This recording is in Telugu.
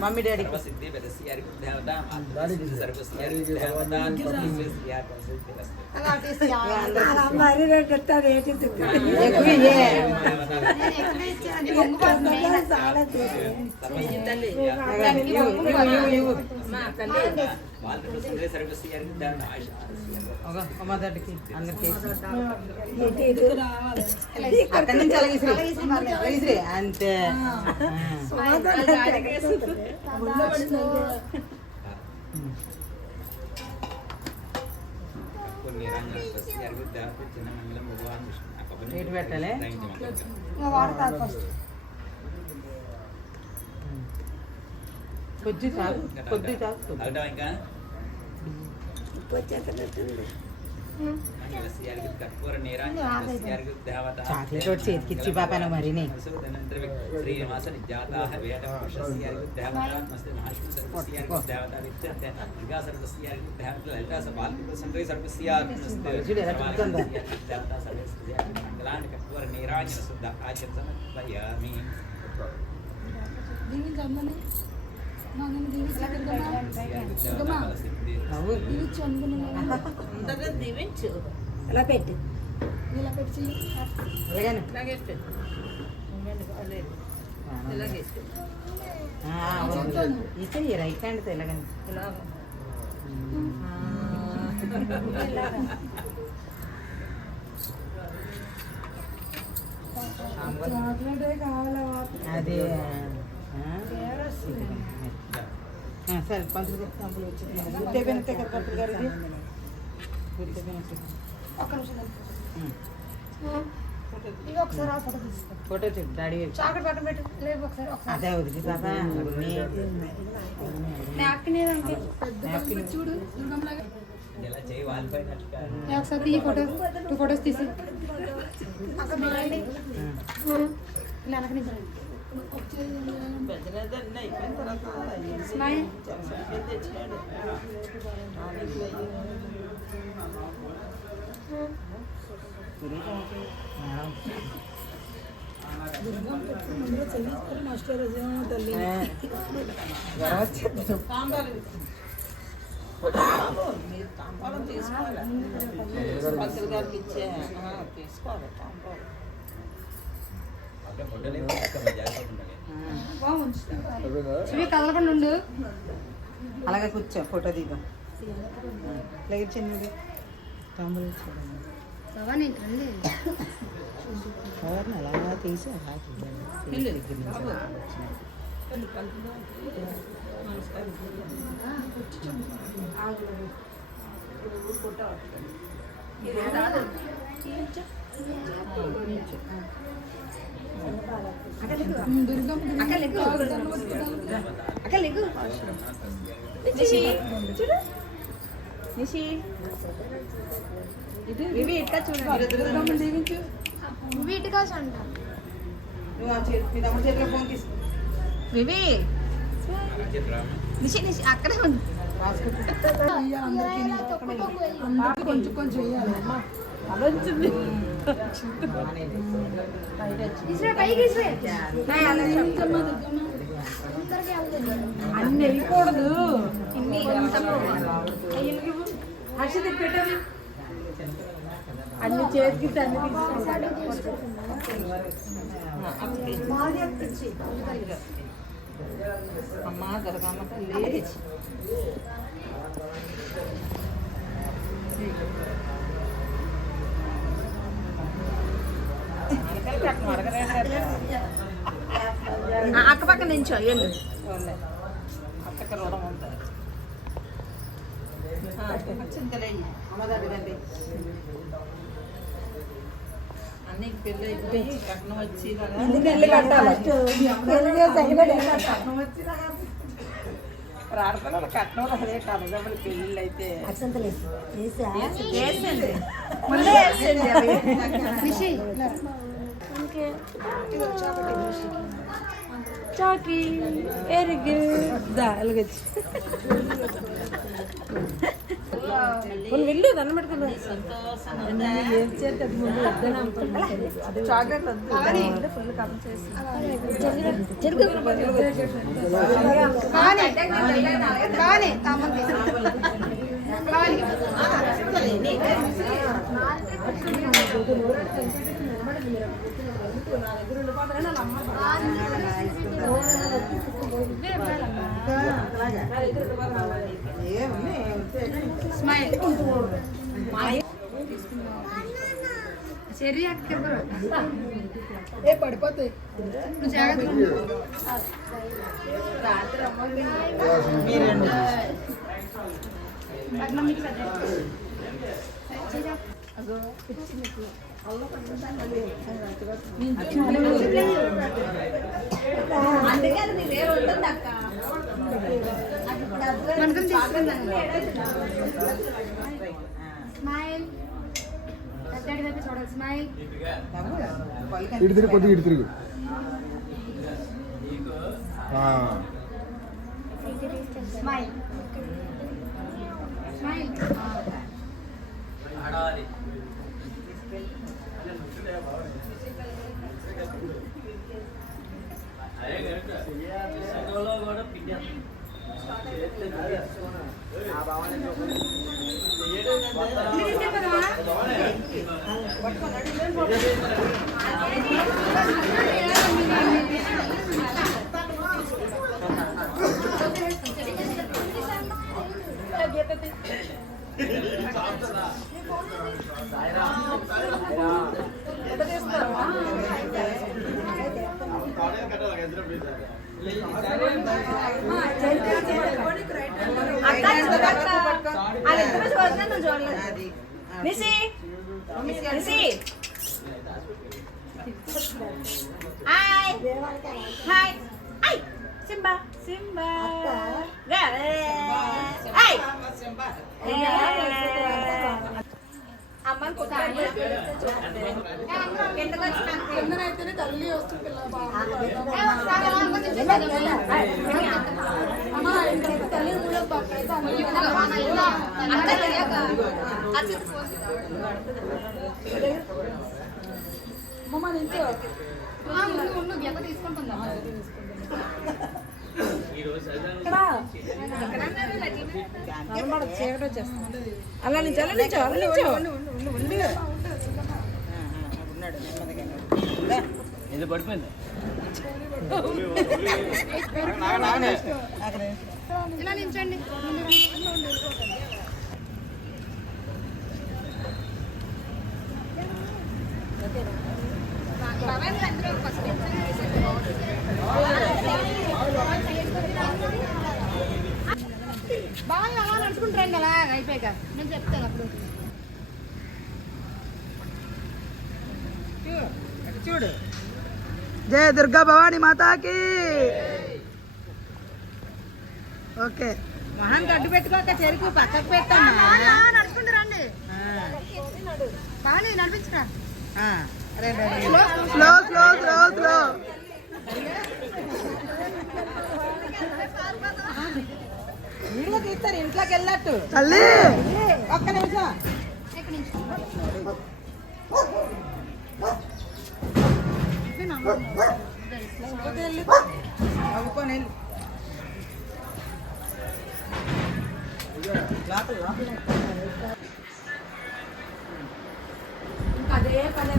మమ్మీ డాడీ అమ్మదాడికి అందరికి అక్కడి నుంచి అలాగే అంతే రేటు పెట్టాలి కొద్ది చాలు కొద్ది చాలు చాక్లెట్ ఒకటి చేతికిచ్చి పాపాను మరి ఎలా పెట్టి ఇలా పెట్టి ఇక్కడ రైట్ హ్యాండ్ ఎలాగని అదే సరే పంతులు ఫోటో చూడు డాడీ అదే వదిలి బాబా చూడు ఒకసారి ఈ ఫోటో 2 ఫోటోస్ తీసి స్మైల్ కదలకుండా అలాగే కూర్చో ఫోటో దిగా అలాగే చిన్నది తాంబూలు కవర్ని అలాగా తీసి అలా నిషి ఇవి ఇట్లా చూడండి వీటిగా అంట నువ్వు చేతిలో ఫోన్ తీసు వివి నిషి నిషి అక్కడే ఉంది కొంచెం కొంచెం అన్ని వెళ్ళకూడదు హర్షిత పెట్టవి అన్ని చేతికి అన్ని అమ్మ దొరకమ్మ తల్లి అక్కపక్క నుంచో వెళ్ళు అక్కడికి రుణం ఉంటుంది అమ్మదండి అన్ని పెళ్ళి అయిపోయి కట్నం వచ్చి ప్రార్థనలు కట్నం అదే కన్నదమ్ములు పెళ్ళిళ్ళు అయితే ముందే చాకి ఎరిగి దా ఎలాగొచ్చి కొన్ని వెళ్ళు దండం పెట్టుకుంటా సంతోషంగా ఏం చేస్తే అది ముందు వద్దనే అనుకుంటా చాక్లెట్ వద్దు ఫుల్ కమ్ చేసి స్మైల్ చెర్రీ అక్కడ ఏ పడిపోతాయి నువ్వు జాగ్రత్తగా ఉండు. రాత్రి అమ్మ మీరండి పద్మ మీకు పెద్ద. అందుకే అది నీదే ఉంటుంది అక్క మనకం తీసుకుందాం. స్మైల్ డాడీ వైపు చూడాలి. స్మైల్ ఇటు తిరిగి కొద్దిగా ఇటు తిరిగి smile smile hi hi I Simba Simba hi అమ్మని కిందనైతేనే తల్లి వస్తుంది పిల్ల అమ్మ ఇంకైతే తల్లి కూడా పక్కైతే అమ్మ నించో ఉండు గెప్ప తీసుకుంటుందా చీకటి వచ్చేస్తుంది అలా నించో అలా నించో అలా నించో ఉన్నాడు నెమ్మదిగా ఇది పడిపోయింది ఇలా నించండి. బాగా అలా నడుచుకుంటారండి అలా అయిపోయాక నేను చెప్తాను అప్పుడు. చూడు జయ దుర్గా భవాని మాతాకి ఓకే మొహం గడ్డు పెట్టుకోక చెరుకు పక్కకు పెట్టమ్మా నడుచుకుంటూ రండి. బాగా నడిపించరా. Slow slow slow slow video తీస్తారు ఇంట్లోకి వెళ్ళట్టు తల్లి ఒక్క నిమిషం ఎక్కడి నుంచి నవ్వుకొని వెళ్ళి అదే పదే